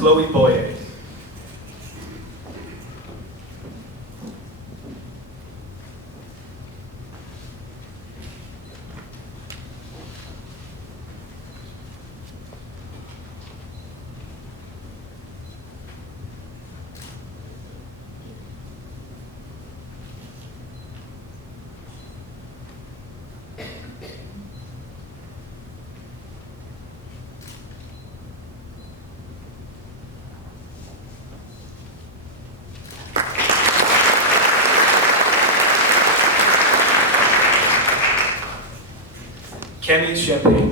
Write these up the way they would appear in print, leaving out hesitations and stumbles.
Chloe Boye. Kemi Champagne.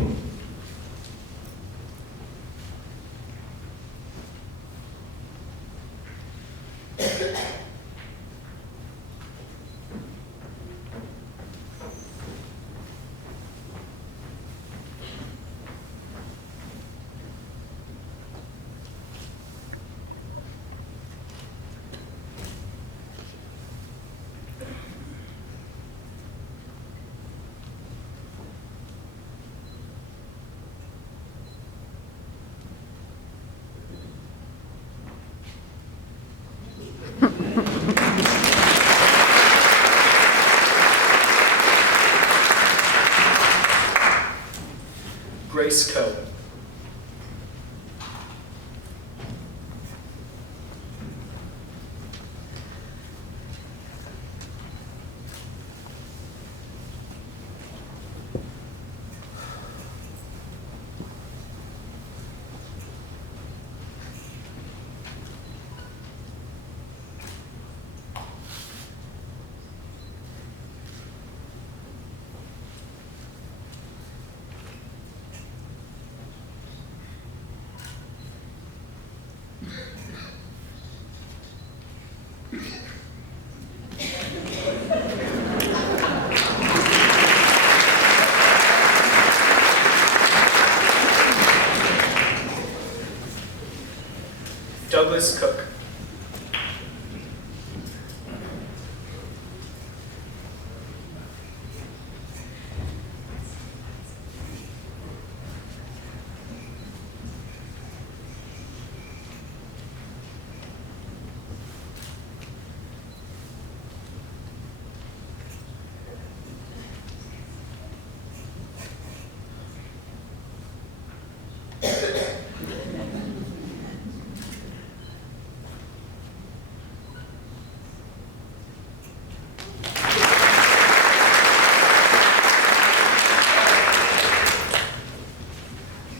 Grace Coe. Douglas Cook.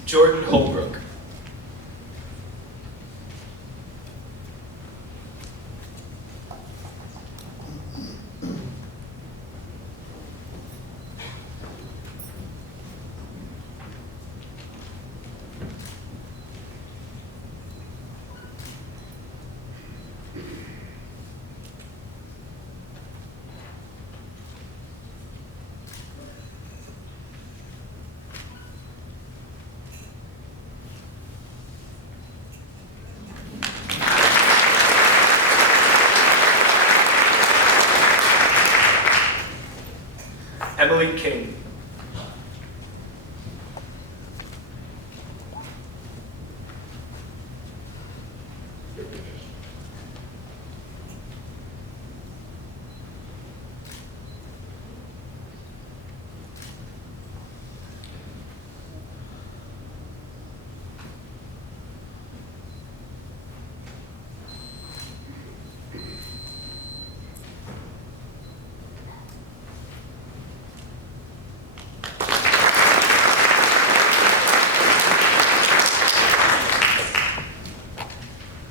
Jordan Holbrook. Emily King.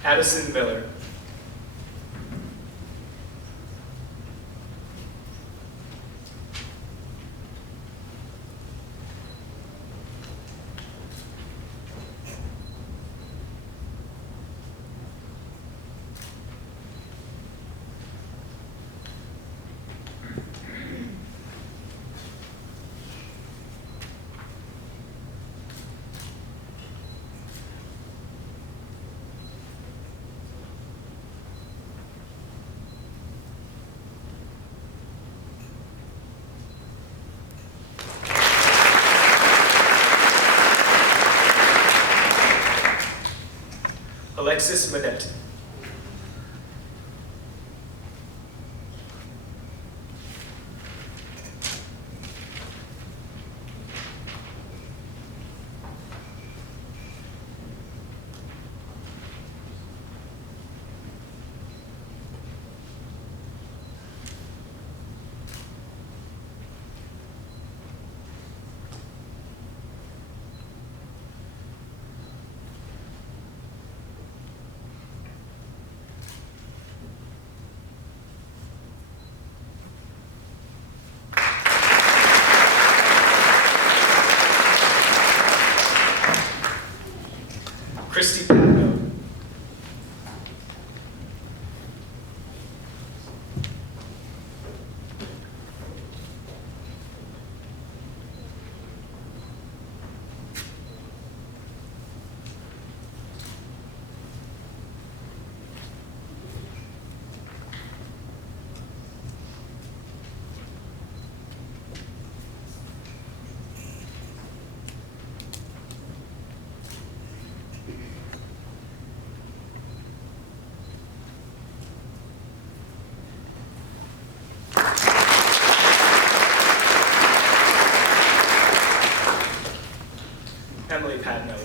Addison Miller. Alexis Manette. Christy Patno. Emily Patno.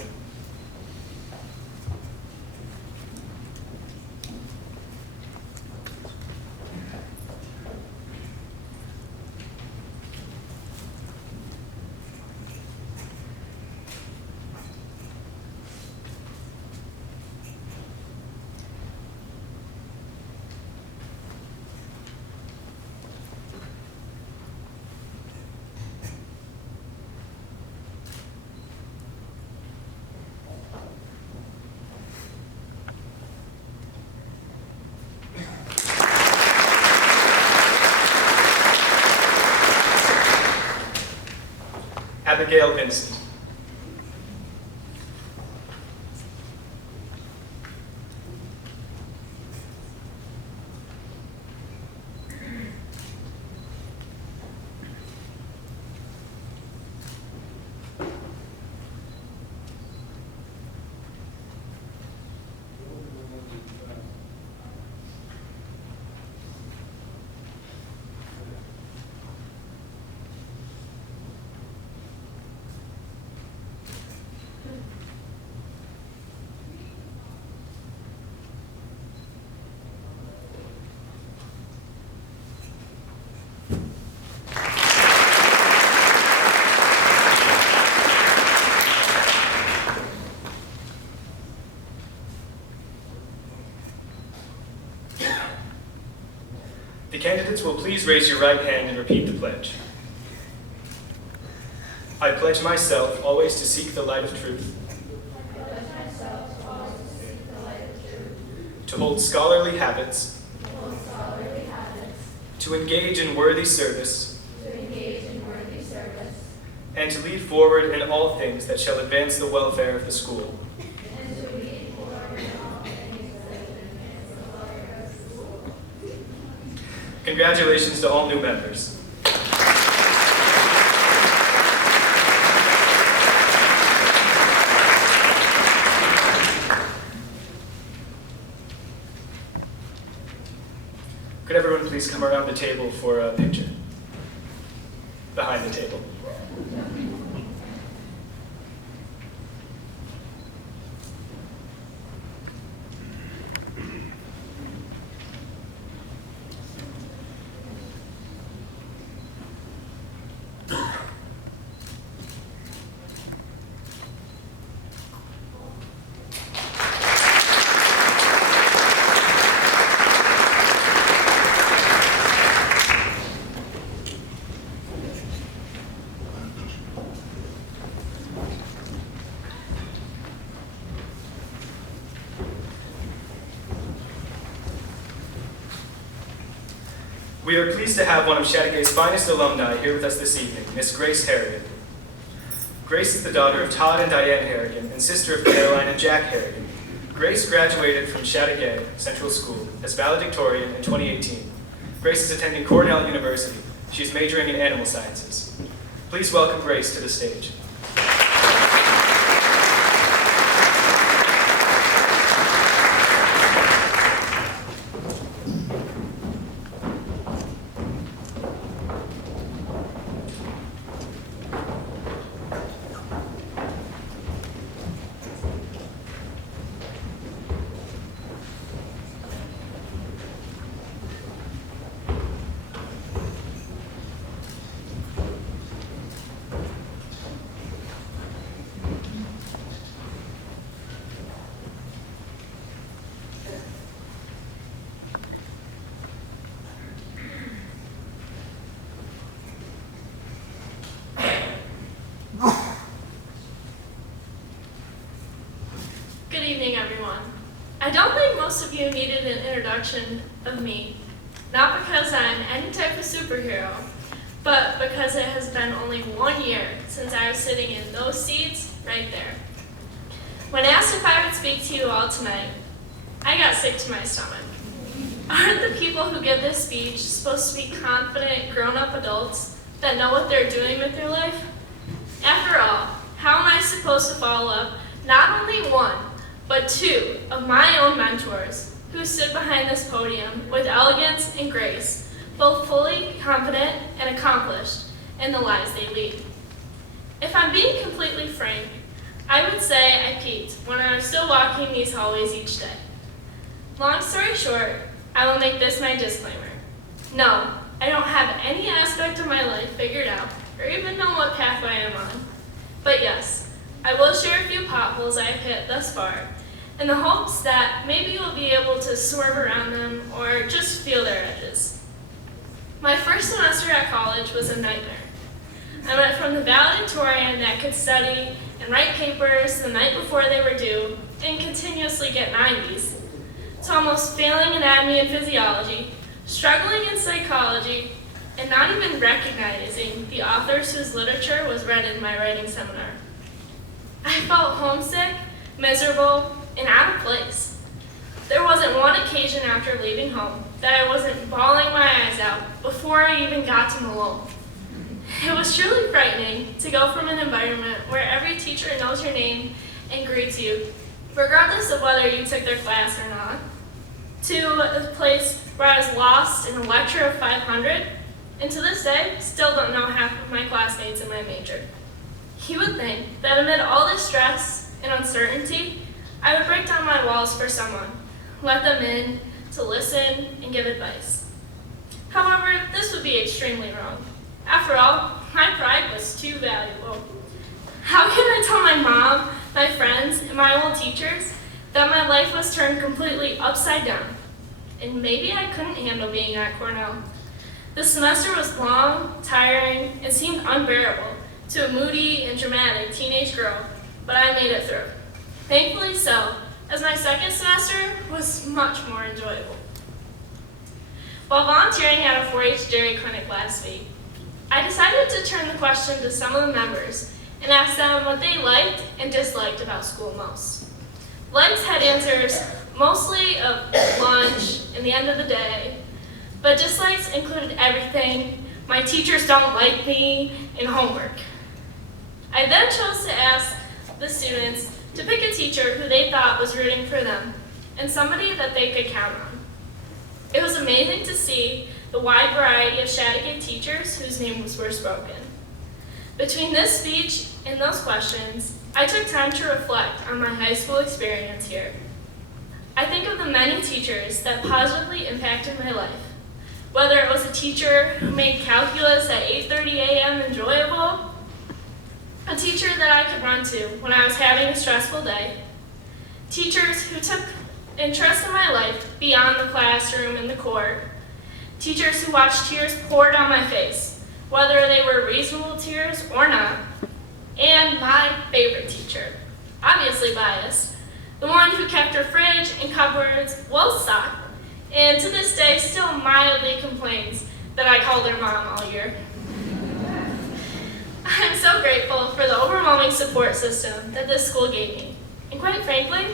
Abigail Vincent. The candidates will please raise your right hand and repeat the pledge. I pledge myself always to seek the light of truth, to hold scholarly habits, to engage in worthy service, and to lead forward in all things that shall advance the welfare of the school. Congratulations to all new members. Could everyone please come around the table for a picture? Behind the table. We are pleased to have one of Chateaugay's finest alumni here with us this evening, Miss Grace Harrigan. Grace is the daughter of Todd and Diane Harrigan and sister of Caroline and Jack Harrigan. Grace graduated from Chateaugay Central School as valedictorian in 2018. Grace is attending Cornell University. She is majoring in animal sciences. Please welcome Grace to the stage. everyone. I don't think most of you needed an introduction of me, not because I'm any type of superhero, but because it has been only 1 year since I was sitting in those seats right there. When asked if I would speak to you all tonight, I got sick to my stomach. Aren't the people who give this speech supposed to be confident, grown-up adults that know what they're doing with their life? After all, how am I supposed to follow up not only one, but two of my own mentors who stood behind this podium with elegance and grace, both fully confident and accomplished in the lives they lead? If I'm being completely frank, I would say I peaked when I was still walking these hallways each day. Long story short, I will make this my disclaimer. No, I don't have any aspect of my life figured out or even know what pathway I am on. But yes, I will share a few potholes I have hit thus far in the hopes that maybe you'll be able to swerve around them or just feel their edges. My first semester at college was a nightmare. I went from the valedictorian that could study and write papers the night before they were due and continuously get 90s, to almost failing anatomy and physiology, struggling in psychology, and not even recognizing the authors whose literature was read in my writing seminar. I felt homesick, miserable, and out of place. There wasn't one occasion after leaving home that I wasn't bawling my eyes out before I even got to Malone. It was truly frightening to go from an environment where every teacher knows your name and greets you, regardless of whether you took their class or not, to a place where I was lost in a lecture of 500, and to this day, still don't know half of my classmates in my major. You would think that amid all this stress and uncertainty, I would break down my walls for someone, let them in to listen and give advice. However, this would be extremely wrong. After all, my pride was too valuable. How can I tell my mom, my friends, and my old teachers that my life was turned completely upside down? And maybe I couldn't handle being at Cornell. The semester was long, tiring, and seemed unbearable to a moody and dramatic teenage girl, but I made it through. Thankfully so, as my second semester was much more enjoyable. While volunteering at a 4-H dairy clinic last week, I decided to turn the question to some of the members and ask them what they liked and disliked about school most. Likes had answers mostly of lunch and the end of the day, but dislikes included everything, my teachers don't like me, and homework. I then chose to ask the students to pick a teacher who they thought was rooting for them and somebody that they could count on. It was amazing to see the wide variety of Chateaugay teachers whose names were spoken. Between this speech and those questions, I took time to reflect on my high school experience here. I think of the many teachers that positively impacted my life, whether it was a teacher who made calculus at 8:30 a.m. enjoyable, a teacher that I could run to when I was having a stressful day, teachers who took interest in my life beyond the classroom and the court, teachers who watched tears pour down my face, whether they were reasonable tears or not, and my favorite teacher, obviously biased, the one who kept her fridge and cupboards well stocked, and to this day still mildly complains that I called her mom all year. I'm so grateful for the overwhelming support system that this school gave me, and quite frankly,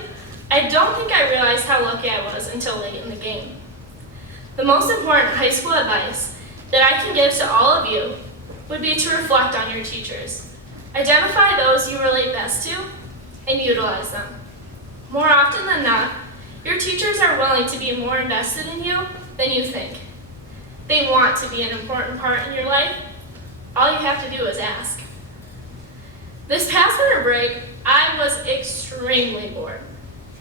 I don't think I realized how lucky I was until late in the game. The most important high school advice that I can give to all of you would be to reflect on your teachers. Identify those you relate best to and utilize them. More often than not, your teachers are willing to be more invested in you than you think. They want to be an important part in your life. All you have to do is ask. This past winter break, I was extremely bored.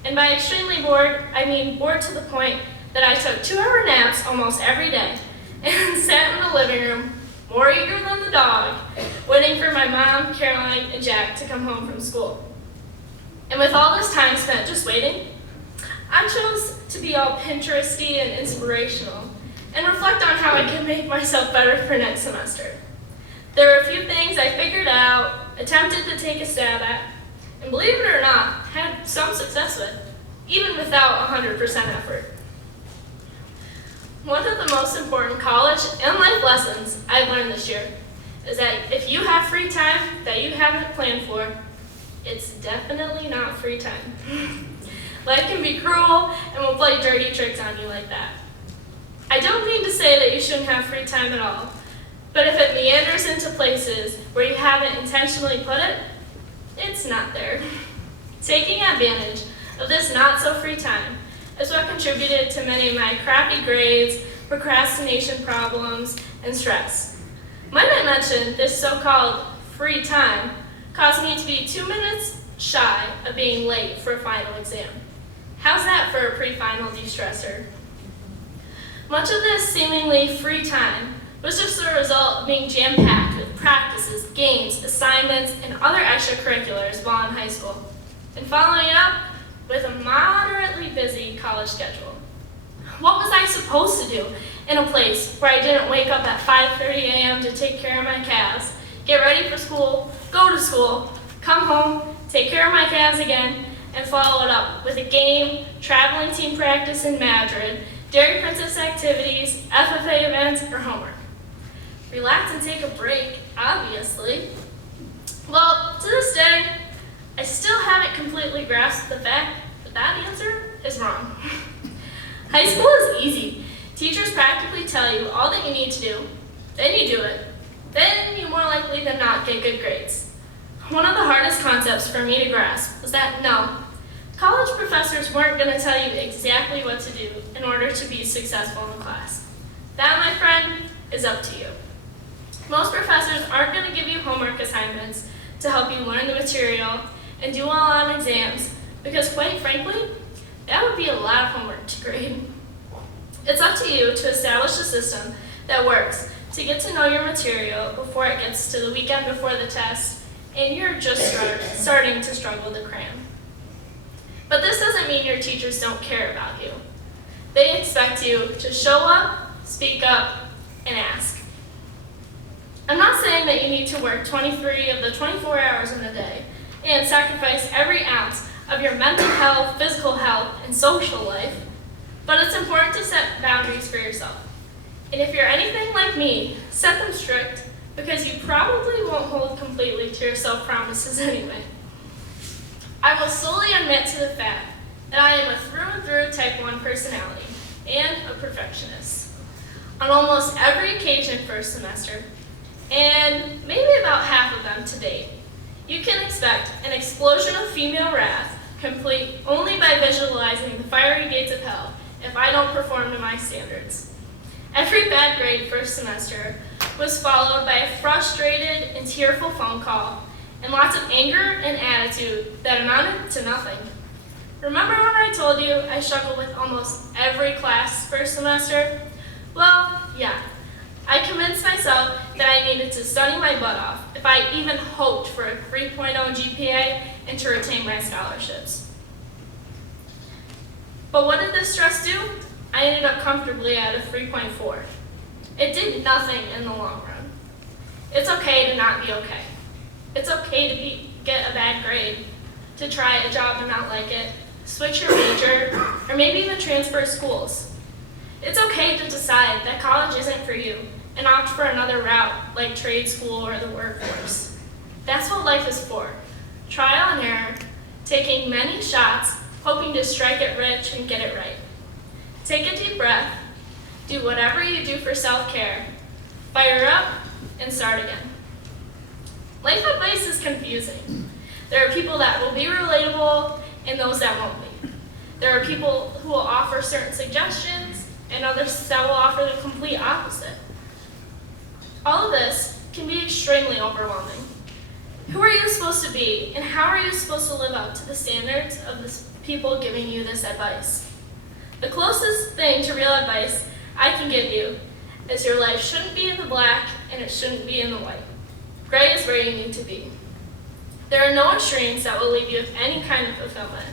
And by extremely bored, I mean bored to the point that I took 2-hour naps almost every day and sat in the living room, more eager than the dog, waiting for my mom, Caroline, and Jack to come home from school. And with all this time spent just waiting, I chose to be all Pinteresty and inspirational and reflect on how I could make myself better for next semester. There were a few things I figured out, attempted to take a stab at, and believe it or not, had some success with. even without 100% effort. One of the most important college and life lessons I've learned this year is that if you have free time that you haven't planned for, it's definitely not free time. Life can be cruel and will play dirty tricks on you like that. I don't mean to say that you shouldn't have free time at all, but if it meanders into places where you haven't intentionally put it, it's not there. Taking advantage of this not-so-free time is what contributed to many of my crappy grades, procrastination problems, and stress. Might I mention, this so-called free time caused me to be 2 minutes shy of being late for a final exam. How's that for a pre-final de-stressor? Much of this seemingly free time was just a result of being jam-packed with practices, games, assignments, and other extracurriculars while in high school, and following it up with a moderately busy college schedule. What was I supposed to do in a place where I didn't wake up at 5:30 a.m. to take care of my calves, get ready for school, go to school, come home, take care of my calves again, and follow it up with a game, traveling team practice in Madrid, Dairy Princess activities, FFA events, or homework? Relax and take a break, obviously. Well, to this day, I still haven't completely grasped the fact that that answer is wrong. High school is easy. Teachers practically tell you all that you need to do, then you do it. Then you're more likely than not get good grades. One of the hardest concepts for me to grasp was that no, college professors weren't going to tell you exactly what to do in order to be successful in the class. That, my friend, is up to you. Most professors aren't going to give you homework assignments to help you learn the material and do well on exams, because quite frankly, that would be a lot of homework to grade. It's up to you to establish a system that works to get to know your material before it gets to the weekend before the test and you're just starting to struggle to cram. But this doesn't mean your teachers don't care about you. They expect you to show up, speak up, and ask. I'm not saying that you need to work 23 of the 24 hours in a day and sacrifice every ounce of your mental health, physical health, and social life, but it's important to set boundaries for yourself. And if you're anything like me, set them strict, because you probably won't hold completely to your self-promises anyway. I will solely admit to the fact that I am a through-and-through type 1 personality and a perfectionist. On almost every occasion first semester, and maybe about half of them to date, you can expect an explosion of female wrath, complete only by visualizing the fiery gates of hell if I don't perform to my standards. Every bad grade first semester was followed by a frustrated and tearful phone call and lots of anger and attitude that amounted to nothing. Remember when I told you I struggled with almost every class first semester? Well, yeah. I convinced myself that I needed to study my butt off if I even hoped for a 3.0 GPA and to retain my scholarships. But what did this stress do? I ended up comfortably at a 3.4. It did nothing in the long run. It's okay to not be okay. It's okay to get a bad grade, to try a job and not like it, switch your major, or maybe even transfer schools. It's okay to decide that college isn't for you and opt for another route like trade school or the workforce. That's what life is for. Trial and error, taking many shots, hoping to strike it rich and get it right. Take a deep breath, do whatever you do for self-care, fire up, and start again. Life advice is confusing. There are people that will be relatable and those that won't be. There are people who will offer certain suggestions and others that will offer the complete opposite. All of this can be extremely overwhelming. Who are you supposed to be, and how are you supposed to live up to the standards of the people giving you this advice? The closest thing to real advice I can give you is your life shouldn't be in the black and it shouldn't be in the white. Gray is where you need to be. There are no extremes that will leave you with any kind of fulfillment,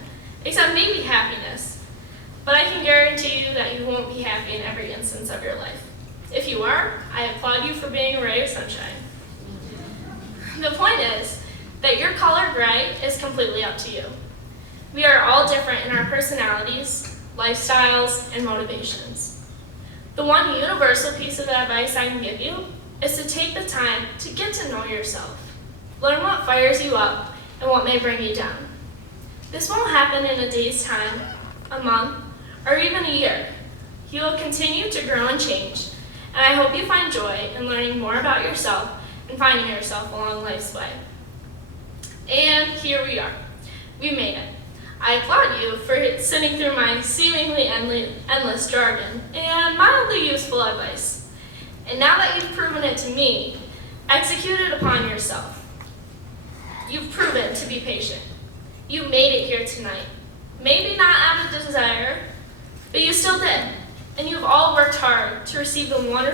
except maybe happiness. But I can guarantee you that you won't be happy in every instance of your life. If you are, I applaud you for being a ray of sunshine. The point is that your color gray is completely up to you. We are all different in our personalities, lifestyles, and motivations. The one universal piece of advice I can give you is to take the time to get to know yourself. Learn what fires you up and what may bring you down. This won't happen in a day's time, a month, or even a year. You will continue to grow and change, and I hope you find joy in learning more about yourself and finding yourself along life's way. And here we are. We made it. I applaud you for sitting through my seemingly endless jargon and mildly useful advice. And now that you've proven it to me, execute it upon yourself. You've proven to be patient. You made it here tonight. Maybe not out of desire, but you still did. And you've all worked hard to receive the wonderful